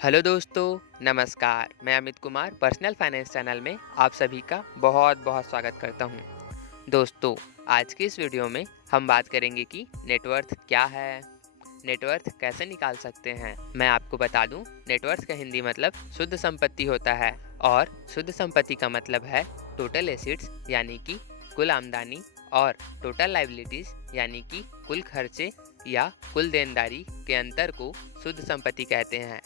Hello दोस्तों, नमस्कार। मैं Amit Kumar personal finance channel में आप सभी का बहुत बहुत स्वागत करता हूं। दोस्तों, आज की इस वीडियो में हम बात करेंगे कि नेटवर्थ क्या है, नेटवर्थ कैसे निकाल सकते हैं। मैं आपको बता दूं, नेटवर्थ का हिंदी मतलब शुद्ध संपत्ति होता है और शुद्ध संपत्ति का मतलब है टोटल एसेट्स यानी कि कुल आमदनी और टोटल लायबिलिटीज यानी कि कुल खर्चे या कुल देनदारी के अंतर को शुद्ध संपत्ति कहते हैं।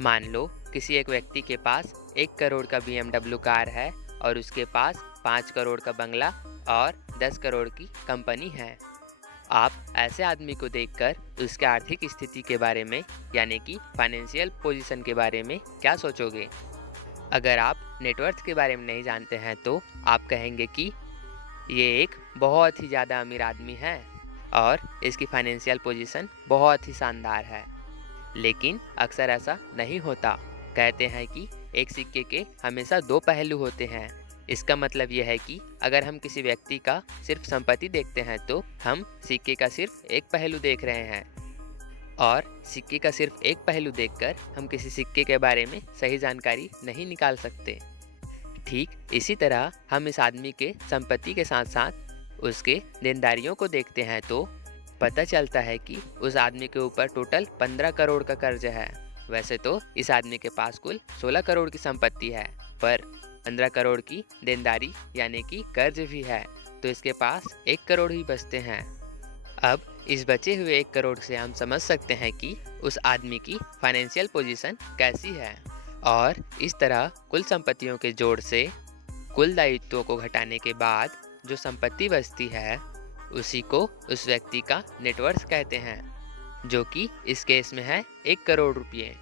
मान लो किसी एक व्यक्ति के पास 1 करोड़ का BMW कार है और उसके पास 5 करोड़ का बंगला और 10 करोड़ की कंपनी है। आप ऐसे आदमी को देखकर उसके आर्थिक स्थिति के बारे में यानी कि फाइनेंशियल पोजीशन के बारे में क्या सोचोगे? अगर आप नेटवर्थ के बारे में नहीं जानते हैं तो आप कहेंगे कि ये एक बहुत ही ज़्यादा अमीर आदमी है और इसकी फाइनेंशियल पोजीशन बहुत ही शानदार है। लेकिन अक्सर ऐसा नहीं होता। कहते हैं कि एक सिक्के के हमेशा दो पहलू होते हैं। इसका मतलब यह है कि अगर हम किसी व्यक्ति का सिर्फ संपत्ति देखते हैं तो हम सिक्के का सिर्फ एक पहलू देख रहे हैं और सिक्के का सिर्फ एक पहलू देखकर हम किसी सिक्के के बारे में सही जानकारी नहीं निकाल सकते। ठीक इसी तरह हम इस आदमी के संपत्ति के साथ साथ उसके देनदारियों को देखते हैं तो पता चलता है कि उस आदमी के ऊपर टोटल 15 करोड़ का कर्ज है। वैसे तो इस आदमी के पास कुल 16 करोड़ की संपत्ति है, पर 15 करोड़ की देनदारी यानी कि कर्ज भी है, तो इसके पास 1 करोड़ ही बचते हैं। अब इस बचे हुए 1 करोड़ से हम समझ सकते हैं कि उस आदमी की फाइनेंशियल पोजीशन कैसी है और इस तरह कुल संपत्तियों के जोड़ से कुल दायित्वों को घटाने के बाद जो संपत्ति बचती है उसी को उस व्यक्ति का नेटवर्थ कहते हैं, जो कि इस केस में है 1 करोड़ रुपये।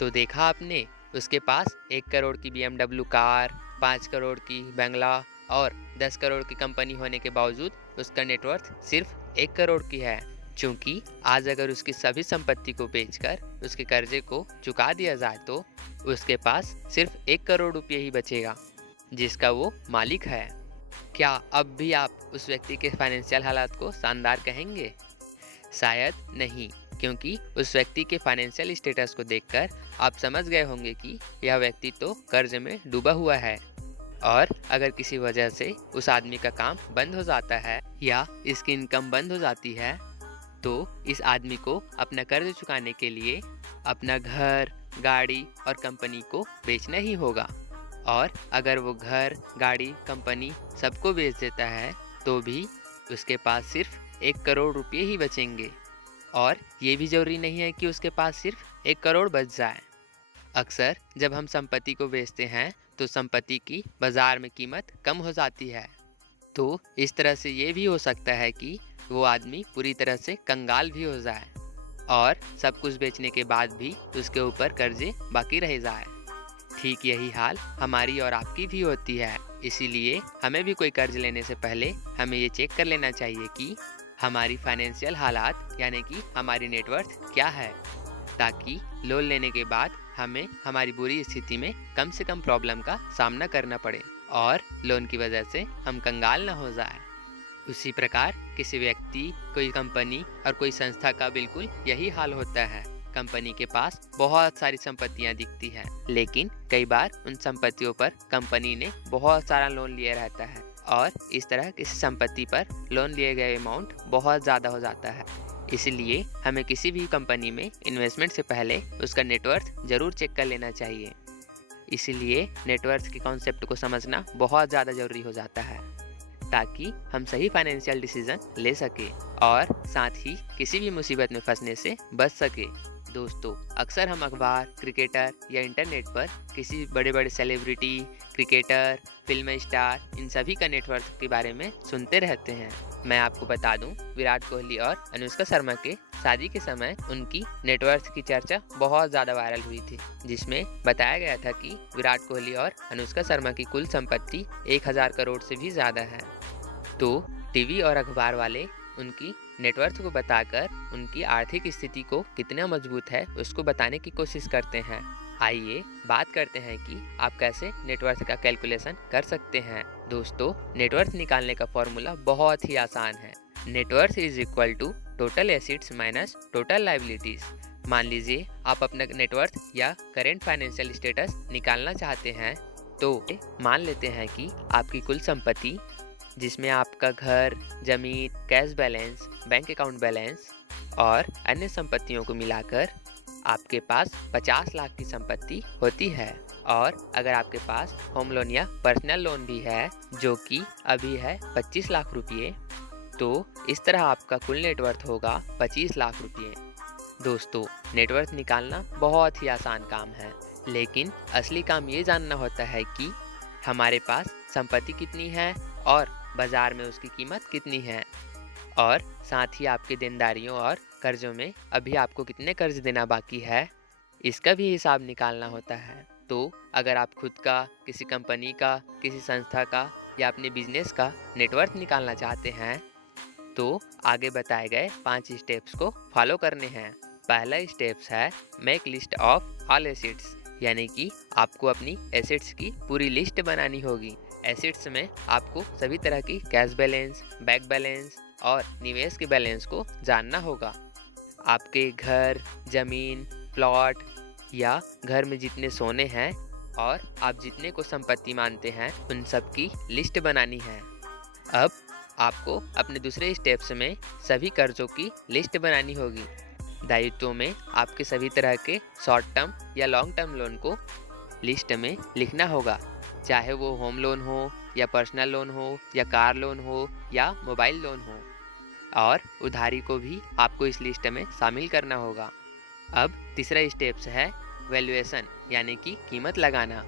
तो देखा आपने, उसके पास 1 करोड़ की BMW कार, 5 करोड़ की बंगला और 10 करोड़ की कंपनी होने के बावजूद उसका नेटवर्थ सिर्फ 1 करोड़ की है। क्योंकि आज अगर उसकी सभी संपत्ति को बेचकर उसके कर्जे को चुका दिया जाए तो उसके पास सिर्फ 1 करोड़ रुपये ही बचेगा, जिसका वो मालिक है। क्या अब भी आप उस व्यक्ति के फाइनेंशियल हालात को शानदार कहेंगे? शायद नहीं, क्योंकि उस व्यक्ति के फाइनेंशियल स्टेटस को देखकर आप समझ गए होंगे कि यह व्यक्ति तो कर्ज में डूबा हुआ है और अगर किसी वजह से उस आदमी का काम बंद हो जाता है या इसकी इनकम बंद हो जाती है तो इस आदमी को अपना कर्ज चुकाने के लिए अपना घर, गाड़ी और कंपनी को बेचना ही होगा। और अगर वो घर, गाड़ी, कंपनी सबको बेच देता है तो भी उसके पास सिर्फ 1 करोड़ रुपये ही बचेंगे और ये भी ज़रूरी नहीं है कि उसके पास सिर्फ 1 करोड़ बच जाए। अक्सर जब हम संपत्ति को बेचते हैं तो संपत्ति की बाज़ार में कीमत कम हो जाती है, तो इस तरह से ये भी हो सकता है कि वो आदमी पूरी तरह से कंगाल भी हो जाए और सब कुछ बेचने के बाद भी उसके ऊपर कर्जे बाकी रह जाए। ठीक यही हाल हमारी और आपकी भी होती है। इसीलिए हमें भी कोई कर्ज लेने से पहले हमें ये चेक कर लेना चाहिए कि हमारी फाइनेंशियल हालात यानी कि हमारी नेटवर्थ क्या है, ताकि लोन लेने के बाद हमें हमारी बुरी स्थिति में कम से कम प्रॉब्लम का सामना करना पड़े और लोन की वजह से हम कंगाल न हो जाए। उसी प्रकार किसी व्यक्ति, कोई कंपनी और कोई संस्था का बिल्कुल यही हाल होता है। कंपनी के पास बहुत सारी संपत्तियां दिखती हैं, लेकिन कई बार उन संपत्तियों पर कंपनी ने बहुत सारा लोन लिया रहता है और इस तरह किसी संपत्ति पर लोन लिए गए अमाउंट बहुत ज़्यादा हो जाता है। इसलिए हमें किसी भी कंपनी में इन्वेस्टमेंट से पहले उसका नेटवर्थ ज़रूर चेक कर लेना चाहिए। इसीलिए नेटवर्थ के कॉन्सेप्ट को समझना बहुत ज़्यादा ज़रूरी हो जाता है, ताकि हम सही फाइनेंशियल डिसीजन ले सके और साथ ही किसी भी मुसीबत में फंसने से बच सके। दोस्तों, अक्सर हम अखबार, क्रिकेटर या इंटरनेट पर किसी बड़े बड़े celebrity, cricketer, film star in सभी का नेटवर्थ के बारे में सुनते रहते हैं। मैं आपको बता दूं, विराट कोहली और अनुष्का शर्मा के शादी के समय उनकी नेटवर्थ की चर्चा बहुत ज़्यादा वायरल हुई थी, जिसमें बताया गया था कि विराट कोहली और अनुष्का शर्मा की कुल संपत्ति 1000 करोड़ से भी ज़्यादा है। तो टीवी और अखबार वाले उनकी नेटवर्थ को बताकर उनकी आर्थिक स्थिति को कितना मजबूत है उसको बताने की कोशिश करते हैं। आइए बात करते हैं कि आप कैसे नेटवर्थ का कैलकुलेशन कर सकते हैं। दोस्तों, नेटवर्थ निकालने का फॉर्मूला बहुत ही आसान है। Net worth is equal to total assets minus total liabilities. मान लीजिए आप अपना नेटवर्थ या करेंट फाइनेंशियल स्टेटस निकालना चाहते हैं, तो मान लेते हैं कि आपकी कुल संपत्ति, जिसमें आपका घर, जमीन, cash balance, bank account balance और अन्य संपत्तियों को मिलाकर आपके पास 50 लाख की संपत्ति होती है। और अगर आपके पास होम लोन या पर्सनल लोन भी है, जो कि अभी है 25 लाख रुपये, तो इस तरह आपका कुल नेटवर्थ होगा 25 लाख रुपये। दोस्तों, नेटवर्थ निकालना बहुत ही आसान काम है, लेकिन असली काम ये जानना होता है कि हमारे पास संपत्ति कितनी है और बाजार में उसकी कीमत कितनी है, और साथ ही आपकी देनदारियों और कर्जों में अभी आपको कितने कर्ज देना बाकी है, इसका भी हिसाब निकालना होता है। तो अगर आप खुद का, किसी कंपनी का, किसी संस्था का या अपने बिजनेस का नेटवर्थ निकालना चाहते हैं, तो आगे बताए गए 5 स्टेप्स को फॉलो करने हैं। पहला स्टेप्स है make list of all assets, यानी कि आपको अपनी एसेट्स की पूरी लिस्ट बनानी होगी। एसेट्स में आपको सभी तरह की कैश बैलेंस, बैंक बैलेंस और निवेश के बैलेंस को जानना होगा। आपके घर, जमीन, प्लॉट या घर में जितने सोने हैं और आप जितने को संपत्ति मानते हैं, उन सब की लिस्ट बनानी है। अब आपको अपने दूसरे स्टेप्स में सभी कर्जों की लिस्ट बनानी होगी। दायित्वों में आपके सभी तरह के शॉर्ट टर्म या लॉन्ग टर्म लोन को लिस्ट में लिखना होगा, चाहे वो होम लोन हो या पर्सनल लोन हो या कार लोन हो या मोबाइल लोन हो। और उधारी को भी आपको इस लिस्ट में शामिल करना होगा। अब तीसरा स्टेप्स है वैल्यूएशन, यानी कि कीमत लगाना।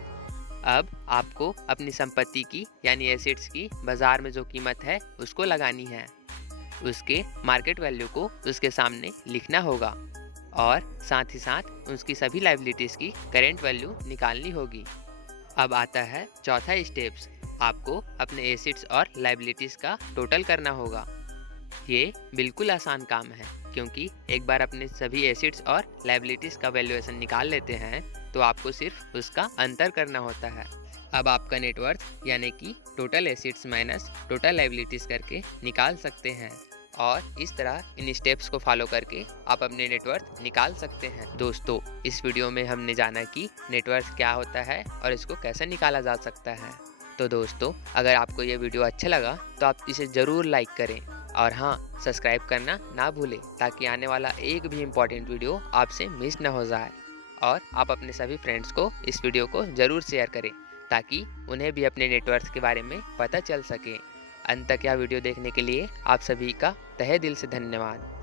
अब आपको अपनी संपत्ति की यानी एसेट्स की बाजार में जो कीमत है उसको लगानी है। उसके मार्केट वैल्यू को उसके सामने लिखना होगा और साथ ही साथ उसकी सभी लायबिलिटीज़ की करेंट वैल्यू निकालनी होगी। अब आता है चौथा स्टेप्स, आपको अपने एसेट्स और लायबिलिटीज़ का टोटल करना होगा। ये बिल्कुल आसान काम है, क्योंकि एक बार अपने सभी एसेट्स और लायबिलिटीज़ का वैल्यूएशन निकाल लेते हैं तो आपको सिर्फ उसका अंतर करना होता है। अब आपका नेटवर्थ यानी कि total assets minus total liabilities करके निकाल सकते हैं, और इस तरह इन स्टेप्स को फॉलो करके आप अपने नेटवर्थ निकाल सकते हैं। दोस्तों, इस वीडियो में हमने जाना कि नेटवर्थ क्या होता है और इसको कैसे निकाला जा सकता है। तो दोस्तों, अगर आपको ये वीडियो अच्छा लगा तो आप इसे ज़रूर लाइक करें, और हाँ, सब्सक्राइब करना ना भूलें, ताकि आने वाला एक भी इम्पॉर्टेंट वीडियो आपसे मिस ना हो जाए। और आप अपने सभी फ्रेंड्स को इस वीडियो को ज़रूर शेयर करें, ताकि उन्हें भी अपने नेटवर्थ के बारे में पता चल सके। अंत तक यह वीडियो देखने के लिए आप सभी का तहे दिल से धन्यवाद।